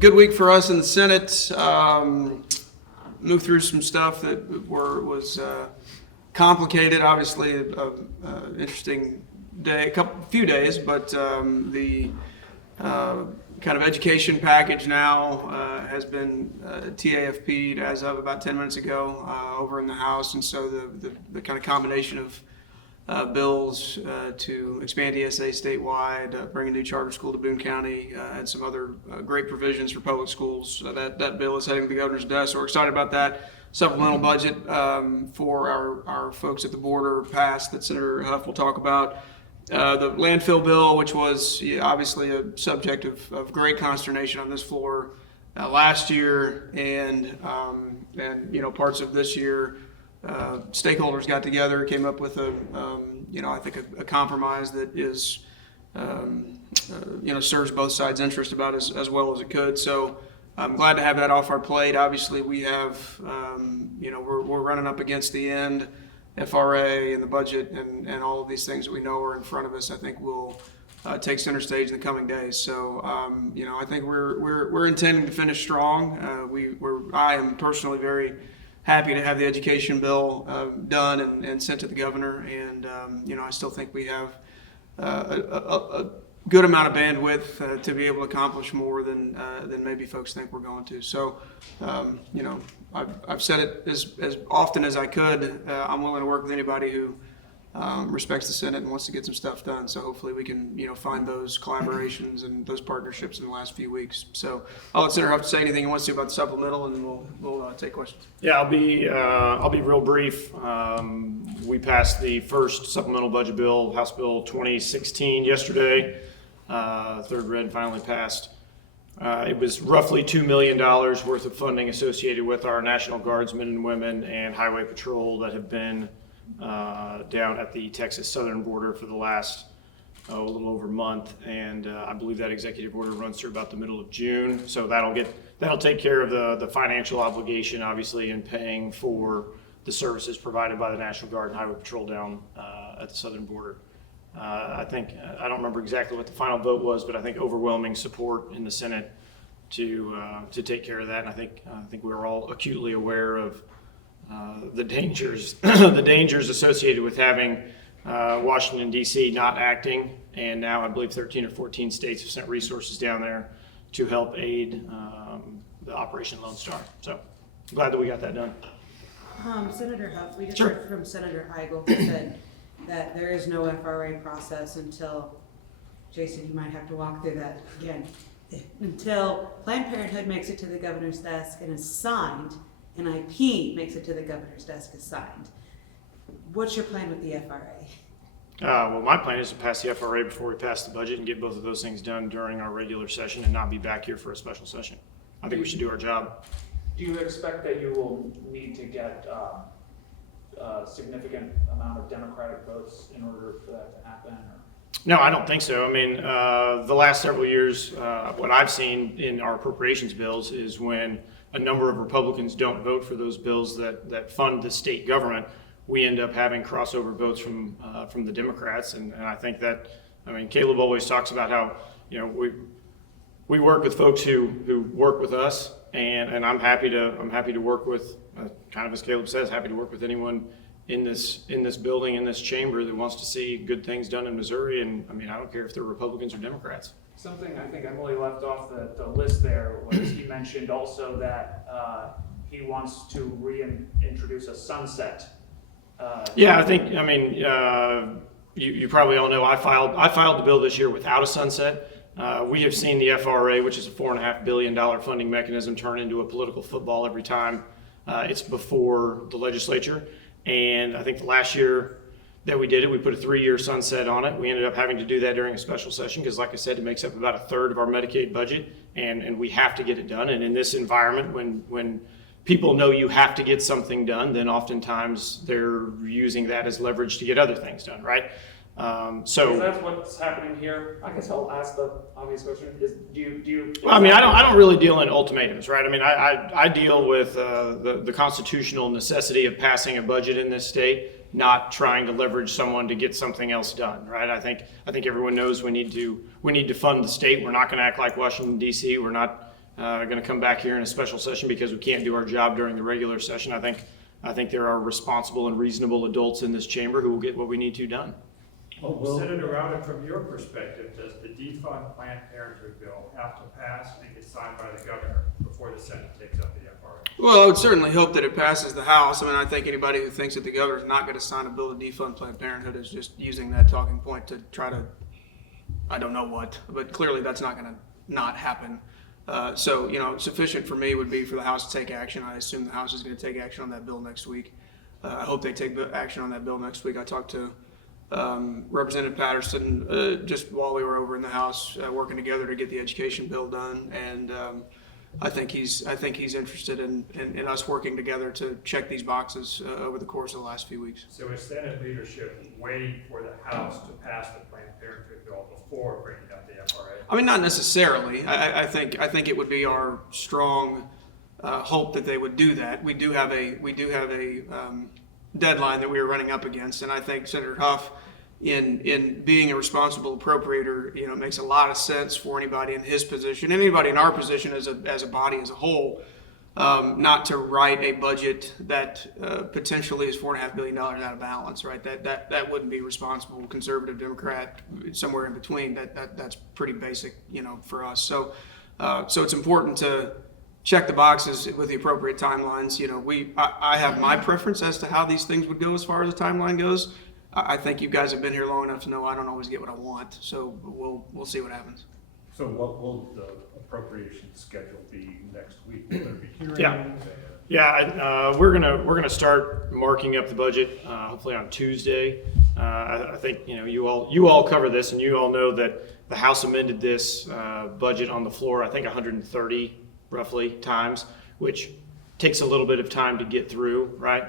good week for us in the Senate. Moved through some stuff that was complicated. Obviously, interesting day, few days, but the kind of education package now has been TAFP'd as of about 10 minutes ago over in the House, and so the kind of combination of bills to expand ESA statewide, bring a new charter school to Boone County, and some other great provisions for public schools. That bill is heading to the governor's desk, so we're excited about that. Supplemental budget for our folks at the border passed that Senator Huff will talk about. The landfill bill, which was obviously a subject of great consternation on this floor last year, and parts of this year. Stakeholders got together, came up with I think a compromise that is, serves both sides' interest about as well as it could. So I'm glad to have that off our plate. Obviously, we have, we're running up against the end. FRA and the budget and all of these things that we know are in front of us, I think will take center stage in the coming days. So, I think we're intending to finish strong. I am personally very happy to have the education bill done and sent to the governor, and I still think we have a good amount of bandwidth to be able to accomplish more than maybe folks think we're going to. So, I've said it as often as I could. I'm willing to work with anybody who respects the Senate and wants to get some stuff done. So hopefully we can find those collaborations and those partnerships in the last few weeks. So I'll let Senator Huff say anything he wants to about the supplemental, and then we'll take questions. Yeah, I'll be real brief. We passed the first supplemental budget bill, House Bill 2016, yesterday. Third read finally passed. It was roughly $2 million worth of funding associated with our National Guardsmen and women and Highway Patrol that have been down at the Texas southern border for the last a little over a month, and I believe that executive order runs through about the middle of June. So that'll take care of the financial obligation, obviously, in paying for the services provided by the National Guard and Highway Patrol down at the southern border. I don't remember exactly what the final vote was, but I think overwhelming support in the Senate to take care of that. And I think we're all acutely aware of the dangers associated with having Washington D.C. not acting, and now I believe 13 or 14 states have sent resources down there to help aid the Operation Lone Star. So I'm glad that we got that done. Senator Huff, we just Sure. heard from Senator Heigl, who said that there is no FRA process until, Jason, you might have to walk through that again, until Planned Parenthood makes it to the governor's desk and is signed, and IP makes it to the governor's desk is signed. What's your plan with the FRA? Well, my plan is to pass the FRA before we pass the budget and get both of those things done during our regular session and not be back here for a special session. I think we should do our job. Do you expect that you will need to get a significant amount of Democratic votes in order for that to happen? Or? No, I don't think so. I mean, the last several years, what I've seen in our appropriations bills is when a number of Republicans don't vote for those bills that fund the state government, we end up having crossover votes from the Democrats. And I think that, Caleb always talks about how, we work with folks who work with us, and I'm happy to work with, kind of as Caleb says, happy to work with anyone in this building, in this chamber that wants to see good things done in Missouri. And I don't care if they're Republicans or Democrats. Something I think Emily left off the list there was he mentioned also that he wants to reintroduce a sunset. Yeah, I think, you probably all know I filed the bill this year without a sunset. We have seen the FRA, which is a $4.5 billion funding mechanism, turn into a political football every time it's before the legislature. And I think the last year that we did it, we put a 3-year sunset on it. We ended up having to do that during a special session because, like I said, it makes up about a third of our Medicaid budget, and we have to get it done. And in this environment, when people know you have to get something done, then oftentimes they're using that as leverage to get other things done, right? So that's what's happening here. I guess I'll ask the obvious question: is do you? Well, I don't really deal in ultimatums, right? I deal with the constitutional necessity of passing a budget in this state, not trying to leverage someone to get something else done, right? I think everyone knows we need to fund the state. We're not going to act like Washington D.C. We're not going to come back here in a special session because we can't do our job during the regular session. I think there are responsible and reasonable adults in this chamber who will get what we need to done. Well, Senator Rowden, from your perspective, does the defund Planned Parenthood bill have to pass and get signed by the governor before the Senate takes up the FRA? Well, I would certainly hope that it passes the House. I mean, I think anybody who thinks that the governor's not going to sign a bill to defund Planned Parenthood is just using that talking point to try to, I don't know what, but clearly that's not going to not happen. So, sufficient for me would be for the House to take action. I assume the House is going to take action on that bill next week. I hope they take action on that bill next week. I talked to Representative Patterson just while we were over in the House working together to get the education bill done, and I think he's interested in us working together to check these boxes over the course of the last few weeks. So is Senate leadership waiting for the House to pass the Planned Parenthood bill before bringing up the FRA? I mean, not necessarily. I think it would be our strong hope that they would do that. We do have a deadline that we are running up against, and I think Senator Huff, in being a responsible appropriator, makes a lot of sense for anybody in his position, anybody in our position as a body as a whole, not to write a budget that potentially is $4.5 billion out of balance, right? That wouldn't be responsible, conservative, Democrat, somewhere in between. That's pretty basic, for us. So it's important to check the boxes with the appropriate timelines. I have my preference as to how these things would go as far as the timeline goes. I think you guys have been here long enough to know I don't always get what I want. So we'll see what happens. So what will the appropriation schedule be next week? Will there be hearings? Yeah, we're gonna start marking up the budget hopefully on Tuesday. I think you all cover this, and you all know that the House amended this budget on the floor, I think 130 roughly times, which takes a little bit of time to get through, right?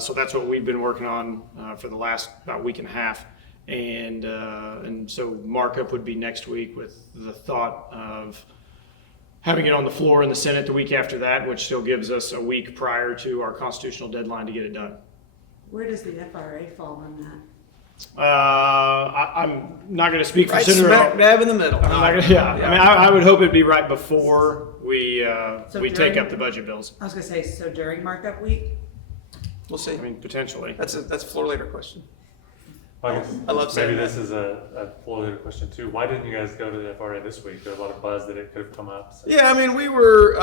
So that's what we've been working on for the last about week and a half, and so markup would be next week, with the thought of having it on the floor in the Senate the week after that, which still gives us a week prior to our constitutional deadline to get it done. Where does the FRA fall on that? I'm not going to speak for Right Senator. smack dab in the middle. I mean, I would hope it'd be right before we take during- up the budget bills. I was gonna say, so during markup week? We'll see. I mean, potentially. That's a floor leader question. Well, I guess I love saying maybe that. this is a floor question too. Why didn't you guys go to the FRA this week? There's a lot of buzz that it could have come up. So. Yeah, I mean, we were,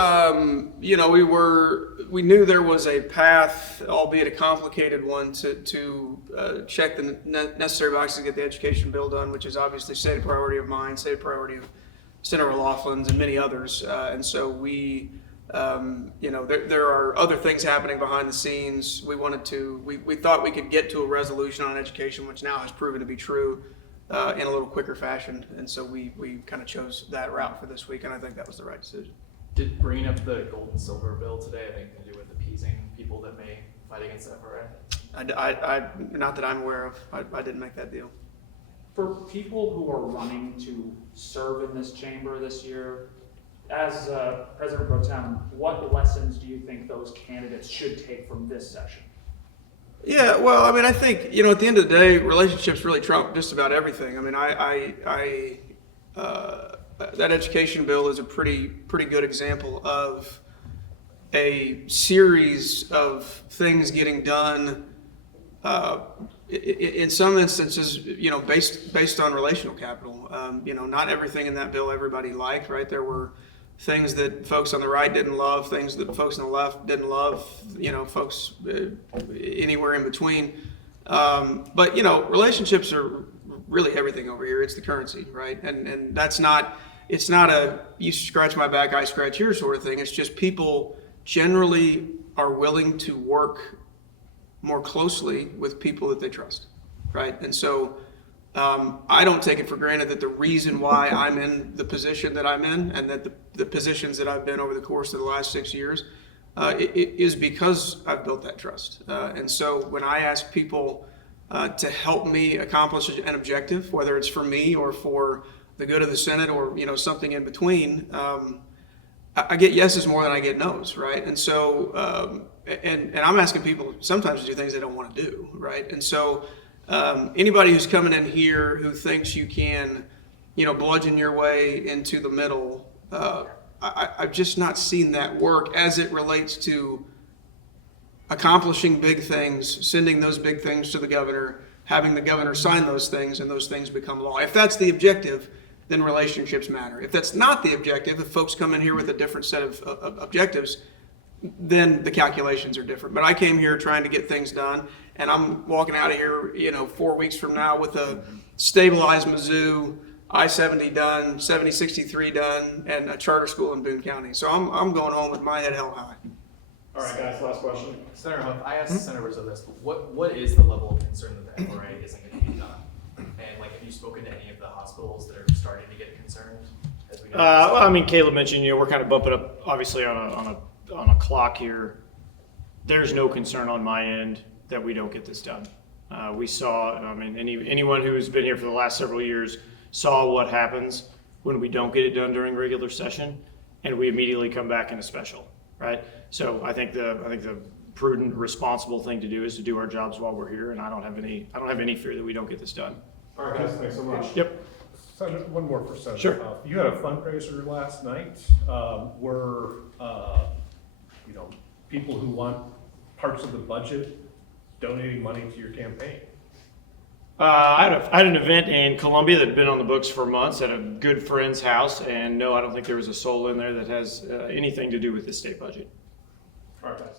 we knew there was a path, albeit a complicated one, to check the necessary boxes to get the education bill done, which is obviously stated priority of mine, stated priority of Senator Laughlin's, and many others. And so we, there are other things happening behind the scenes. We thought we could get to a resolution on education, which now has proven to be true, in a little quicker fashion. And so we kind of chose that route for this week, and I think that was the right decision. Did bringing up the gold and silver bill today, I think, to do with appeasing people that may fight against the FRA? Not that I'm aware of. I didn't make that deal. For people who are running to serve in this chamber this year, as President Pro Tem, what lessons do you think those candidates should take from this session? Yeah, well, I mean, I think, at the end of the day, relationships really trump just about everything. I mean, that education bill is a pretty good example of a series of things getting done, in some instances, based on relational capital. Not everything in that bill everybody liked, right? There were things that folks on the right didn't love, things that folks on the left didn't love, folks anywhere in between. But relationships are really everything over here. It's the currency, right? And it's not a you scratch my back, I scratch yours sort of thing. It's just people generally are willing to work more closely with people that they trust, right? And so I don't take it for granted that the reason why I'm in the position that I'm in, and that the positions that I've been over the course of the last 6 years, it is because I've built that trust. And so when I ask people to help me accomplish an objective, whether it's for me or for the good of the Senate or something in between, I get yeses more than I get nos, right? And so and I'm asking people sometimes to do things they don't want to do, right? And so anybody who's coming in here who thinks you can, bludgeon your way into the middle, I've just not seen that work as it relates to accomplishing big things, sending those big things to the governor, having the governor sign those things, and those things become law. If that's the objective, then relationships matter. If that's not the objective, if folks come in here with a different set of objectives, then the calculations are different. But I came here trying to get things done, and I'm walking out of here, 4 weeks from now with a stabilized Mizzou, I-70 done, 7063 done, and a charter school in Boone County. So I'm going home with my head held high. All right, guys, last question. Senator Huff, I asked the senators of this, but what is the level of concern that the FRA isn't going to be done? And like, have you spoken to any of the hospitals that are starting to get concerned? As we know Well, I mean, Caleb mentioned, we're kind of bumping up, obviously, on a clock here. There's no concern on my end that we don't get this done. We saw, anyone who's been here for the last several years saw what happens when we don't get it done during regular session, and we immediately come back in a special, right? So I think the prudent, responsible thing to do is to do our jobs while we're here, and I don't have any fear that we don't get this done. All right, guys, thanks so much. Yep. Senator, one more for Senator. Sure. You had a fundraiser last night. Were people who want parts of the budget donating money to your campaign? I had an event in Columbia that had been on the books for months at a good friend's house, and no, I don't think there was a soul in there that has anything to do with the state budget. All right, guys.